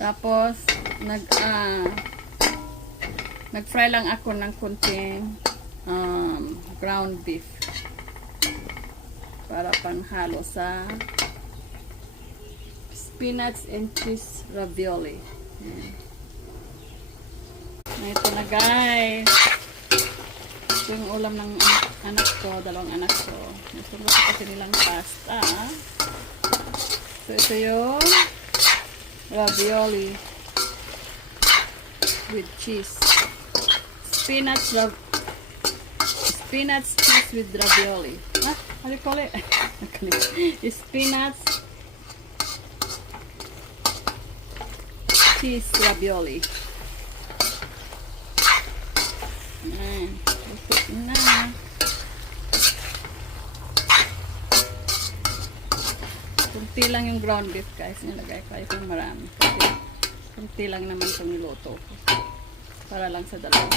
Tapos, nag-fry lang ako ng kunting ground beef. Para panghalo sa spinach and cheese ravioli. Ayan. Ito na guys. Ito yung ulam ng anak ko, dalawang anak ko. Gusto kasi nilang pasta. So ito yung ravioli with cheese. Spinach cheese with ravioli. Ah, how do you call it? Spinach cheese ravioli. Ayan. Ito na. Kunti lang yung ground beef guys. Nilagay ko. Ito yung marami. Kunti lang naman itong niluto ko. Para lang sa dalawa.